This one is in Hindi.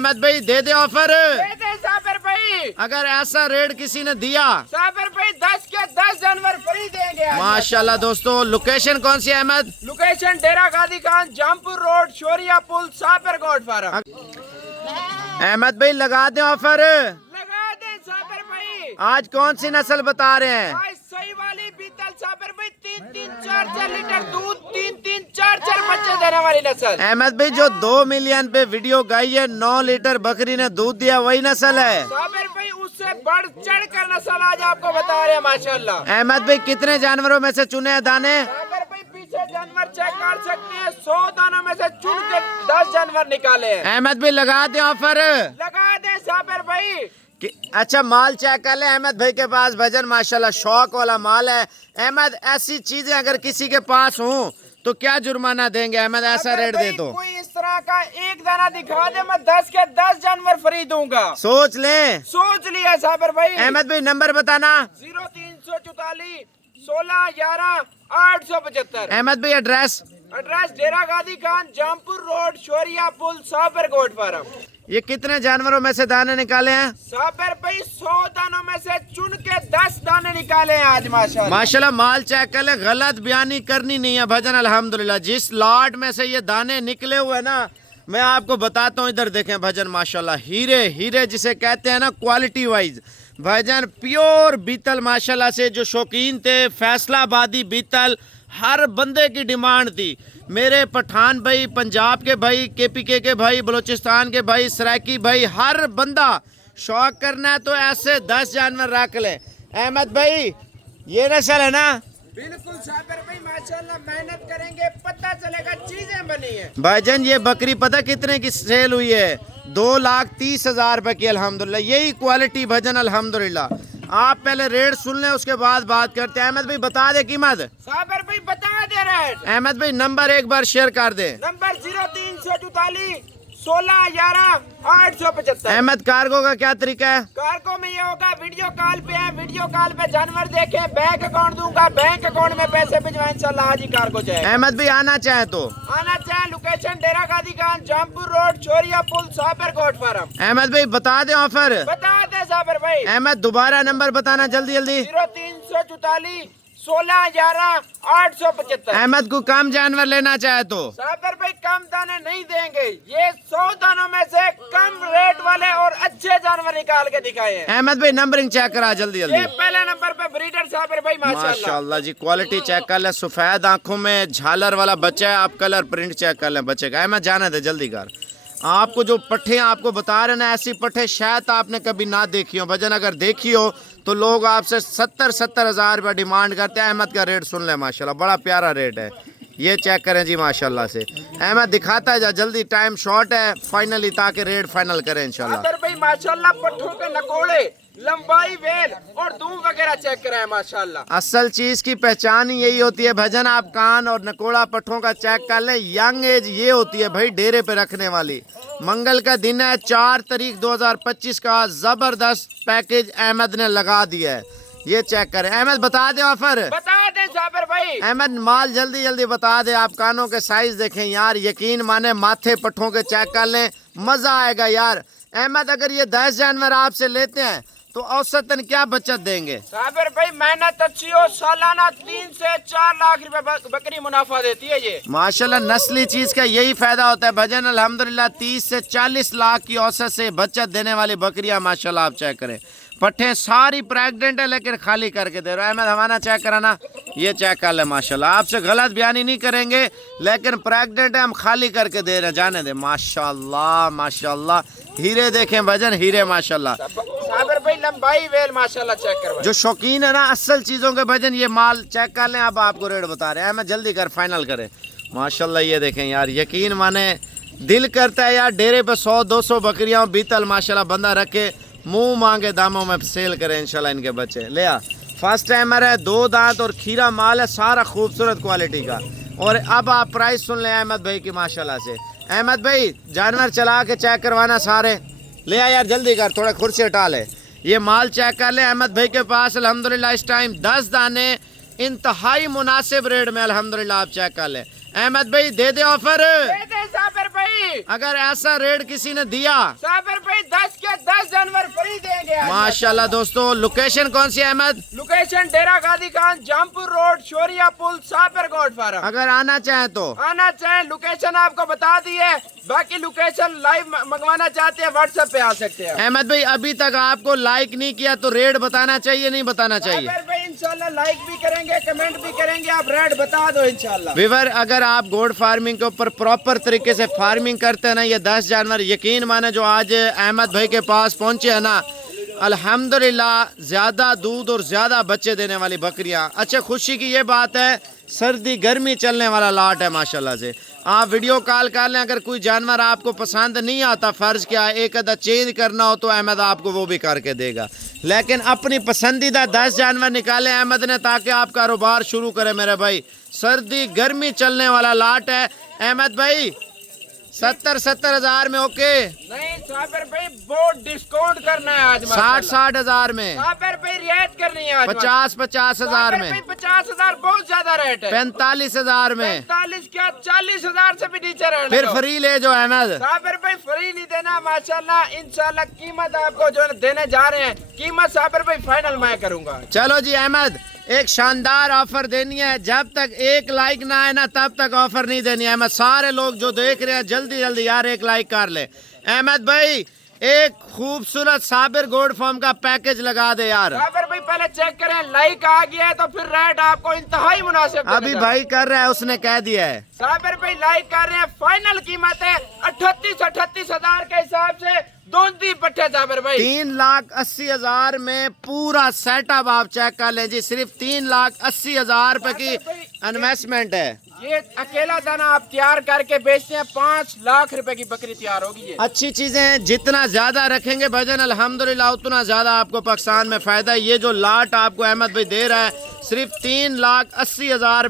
अहमद भाई दे दे ऑफर। दे दे साबिर भाई। अगर ऐसा रेट किसी ने दिया साबिर भाई 10 के 10 जानवर फ्री देंगे आज। माशाल्लाह। दोस्तों लोकेशन कौन सी है अहमद? लोकेशन डेरा गादी खान, जामपुर रोड, शोरिया पुल, साबिर गोट फार्म। अहमद भाई लगा दे ऑफर। लगा दे साबिर भाई। आज कौन सी नस्ल बता रहे हैं? आज सही वाली बीतल साबिर भाई 3-4 लीटर दूध, 3-4 बच्चे देने वाली नस्ल। अहमद भाई जो 2 मिलियन पे वीडियो गई है, 9 लीटर बकरी ने दूध दिया, वही नस्ल है साबिर भाई। उससे बढ़ चढ़ कर नस्ल आज आपको बता रहे हैं माशाल्लाह। अहमद भाई कितने जानवरों में से चुने हैं दाने? साबिर भाई पीछे जानवर चेक कर सकते हैं, 100 दानों में से चुन के 10 जानवर निकाले हैं। अहमद भाई लगा दे ऑफर। लगा दे साबिर भाई। अच्छा माल चेक कर ले अहमद भाई के पास भजन माशाल्लाह शौक वाला माल है। अहमद ऐसी चीजें अगर किसी के पास हो तो क्या जुर्माना देंगे अहमद? ऐसा रेट दे तो कोई इस तरह का एक दाना दिखा दे, मैं 10 के 10 जानवर फ्री दूंगा। सोच ले। सोच लिया साबिर भाई। अहमद भाई नंबर बताना। 0344 16 11 875। अहमद भाई एड्रेस? एड्रेस डेरा गादी खान, जामपुर रोड, शोरिया पुल, साबिर गोट फार्म। ये कितने जानवरों में से दाने निकाले हैं? साबिर भाई 100 दानों में से चुन के 10 दाने निकाले हैं आज माशाल्लाह। माशाल्लाह माल चेक कर ले, गलत बयानी करनी नहीं है भजन अल्हम्दुलिल्लाह। जिस लॉट में से ये दाने निकले हुए ना, मैं आपको बताता हूँ, इधर देखें भजन माशाल्लाह हीरे हीरे जिसे कहते हैं ना क्वालिटी वाइज भजन प्योर बीतल माशाल्लाह से। जो शौकीन थे फैसलाबादी बीतल हर बंदे की डिमांड थी। मेरे पठान भाई, पंजाब के भाई, KPK के भाई, बलूचिस्तान के भाई, सराकी भाई, हर बंदा शौक करना है तो ऐसे 10 जानवर रख ले। अहमद भाई ये नस्ल है ना? बिल्कुल साबिर भाई माशाल्लाह, मेहनत करेंगे पता चलेगा चीजें बनी है। भाईजान ये बकरी पता कितने की सेल हुई है? 2,30,000 रुपए की अल्हम्दुलिल्लाह। यही क्वालिटी भजन अल्हम्दुलिल्लाह। आप पहले रेट सुन लें उसके बाद बात करते हैं। अहमद भाई बता दे कीमत। साबिर भाई बता दे रेट। अहमद भाई नंबर एक बार शेयर कर दे। नंबर 0344 16 11 875। अहमद कार्गो का क्या तरीका है? कार्गो में ये होगा, वीडियो कॉल पे है, वीडियो कॉल पे जानवर देखे, बैंक अकाउंट दूंगा, बैंक अकाउंट में पैसे भिजवाएं इंशाल्लाह आज ही कार्गो जाएगा। अहमद भाई आना चाहे तो आना चाहे, लोकेशन डेरा गादी खान, जामपुर रोड, शोरिया पुल, साबिर गोट फार्म। अहमद भाई बता दे ऑफर। बता दे साबिर भाई। अहमद दोबारा नंबर बताना जल्दी जल्दी। 0344 16 11 875। अहमद को कम जानवर लेना चाहे तो साबिर भाई कम दाने नहीं देंगे, ये 100 दानों में से कम रेट वाले और अच्छे जानवर निकाल के दिखाए हैं। अहमद भाई नंबरिंग चेक करा जल्दी ये जल्दी। पहले नंबर पे ब्रीडर साबिर भाई माशाल्लाह। माशाल्लाह जी क्वालिटी चेक कर ले, सफेद आंखों में झालर वाला बच्चा है। आप कलर प्रिंट चेक कर ले बच्चे का। अहमद जाने दे जल्दी कर। आपको जो पट्ठे आपको बता रहे ना, ऐसी पट्ठे शायद आपने कभी ना देखी हो भजन। अगर देखी हो तो लोग आपसे 70-70 हज़ार रुपये डिमांड करते हैं। अहमद का रेट सुन ले माशाल्लाह, बड़ा प्यारा रेट है। ये चेक करें जी माशाल्लाह से। अहमद दिखाता है जा जल्दी, टाइम शॉर्ट है फाइनली, ताकि रेट फाइनल करें इंशाल्लाह। साबिर भाई माशाल्लाह पट्ठों के नकोड़े, लंबाई, वेल और दूम वगैरह चेक कराए माशाल्लाह। असल चीज की पहचान ही यही होती है भजन। आप कान और नकोड़ा पट्ठों का चेक कर लें। यंग एज ये होती है भाई डेरे पे रखने वाली। मंगल का दिन है, 4 तारीख 2025 का जबरदस्त पैकेज अहमद ने लगा दिया है। ये चेक करें। अहमद बता दे ऑफर। बता दे साबिर भाई। अहमद माल जल्दी जल्दी बता दे। आप कानों के साइज देखें यार, यकीन माने माथे पट्ठों के चेक कर लें, मजा आएगा यार। अहमद अगर ये 10 जानवर आपसे लेते हैं तो औसतन क्या बचत देंगे? साबिर भाई मेहनत अच्छी हो, सालाना 3 से 4 लाख रुपए बकरी मुनाफा देती है ये माशाल्लाह। नस्ली चीज का यही फायदा होता है भजन अल्हम्दुलिल्लाह। 30 से 40 लाख की औसत से बचत देने वाली बकरियां माशाल्लाह। आप चेक करें, पट्ठे सारी प्रेग्नेंट है लेकिन खाली करके दे रहे हो। अहमद हमारा चेक कराना, ये चेक कर ले माशाल्लाह। आपसे गलत बयानी नहीं करेंगे लेकिन प्रेग्नेंट है, हम खाली करके दे रहे हैं, जाने दे माशाल्लाह माशाल्लाह। हीरे देखें भजन, हीरे माशाल्लाह। साबिर भाई लंबाई, वेल माशाल्लाह चेक करवाएं। जो शौकीन है ना असल चीजों के भजन, ये माल चेक कर लें। अब आपको रेट बता रहे हैं। मैं जल्दी कर फाइनल करें माशाल्लाह। ये देखें यार, यकीन माने दिल करता है यार डेरे पे 100-200 बकरियां बीतल माशाल्लाह बंदा रखे, मुंह मांगे दामों में सेल करें इंशाल्लाह इनके बच्चे। ले आ, फर्स्ट टाइमर है, 2 दांत और खीरा माल है, सारा खूबसूरत क्वालिटी का। और अब आप प्राइस सुन लें अहमद भाई की माशाल्लाह से। अहमद भाई जानवर चला के चेक करवाना सारे। ले आ यार जल्दी कर, थोड़ा कुर्सी हटा ले। ये माल चेक कर ले। अहमद भाई के पास अल्हम्दुलिल्लाह इस टाइम 10 दाने इंतहाई मुनासिब रेट में अल्हम्दुलिल्लाह। आप चेक कर लें। अहमद भाई दे दे ऑफर। दे दे साबिर भाई, अगर ऐसा रेट किसी ने दिया साबिर भाई 10 के 10 जानवर फ्री देंगे आज। माशाल्लाह। दोस्तों लोकेशन कौन सी है अहमद? लोकेशन डेरा गाजी खान, जामपुर रोड, शोरिया पुल, साबिर गोट फार्म। अगर आना चाहे तो आना चाहे लोकेशन आपको बता दी है, बाकी लोकेशन लाइव मंगवाना चाहते हैं व्हाट्सएप पे आ सकते हैं। अहमद भाई अभी तक आपको लाइक नहीं किया तो रेट बताना चाहिए नहीं बताना चाहिए? साबिर भाई इंशाल्लाह लाइक भी करेंगे, कमेंट भी करेंगे, आप रेट बता दो इंशाल्लाह। विवर अगर आप गोड फार्मिंग के ऊपर प्रॉपर तरीके से फार्मिंग करते हैं ना, ये 10 जानवर यकीन माने जो आज अहमद भाई के पास पहुंचे हैं ना, अल्हम्दुलिल्लाह ज्यादा दूध और ज्यादा बच्चे देने वाली बकरियां। अच्छा खुशी की ये बात है सर्दी गर्मी चलने वाला लाट है माशाल्लाह से। आप वीडियो कॉल कर लें। अगर कोई जानवर आपको पसंद नहीं आता, फर्ज क्या एक अदा चेंज करना हो तो अहमद आपको वो भी करके देगा, लेकिन अपनी पसंदीदा 10 जानवर निकाले अहमद ने ताकि आप कारोबार शुरू करें मेरे भाई। सर्दी गर्मी चलने वाला लाट है अहमद भाई। 70 हज़ार में ओके? नहीं साबिर भाई बहुत डिस्काउंट करना है आज। 60 हज़ार में? साबिर भाई रियायत करनी है आज। 50 हज़ार में? 50 हजार बहुत ज्यादा रेट है। 45 हज़ार में? 45 क्या 40 हजार से भी नीचे रेट। फिर फ्री ले जो अहमद। साबिर भाई फ्री नहीं देना माशाल्लाह। इंशाल्लाह कीमत आपको जो देने जा रहे हैं, कीमत साबिर भाई फाइनल मैं करूंगा। चलो जी अहमद एक शानदार ऑफर देनी है। जब तक 1 लाइक ना आए ना तब तक ऑफर नहीं देनी है अहमद। सारे लोग जो देख रहे हैं जल्दी जल्दी यार 1 लाइक कर ले। अहमद भाई एक खूबसूरत साबिर गोड फार्म का पैकेज लगा दे यार। साबिर भाई पहले चेक करें, लाइक आ गया है तो फिर रेट आपको इंतहाई मुनासिब। अभी भाई कर रहा है, उसने कह दिया है। साबिर भाई लाइक कर रहे हैं, फाइनल कीमत है 38 हजार के हिसाब से दोनती पट्टे। साबिर भाई 3,80,000 में पूरा सेटअप आप चेक कर लें जी। सिर्फ 3,80,000 रुपए की इन्वेस्टमेंट है। ये अकेला दाना आप तैयार करके बेचते हैं, 5 लाख रुपए की बकरी तैयार होगी। ये अच्छी चीजें हैं, जितना ज्यादा रखेंगे भजन अल्हम्दुलिल्लाह उतना ज्यादा आपको पाकिस्तान में फायदा है। ये जो लाट आपको अहमद भाई दे रहा है सिर्फ 3,80,000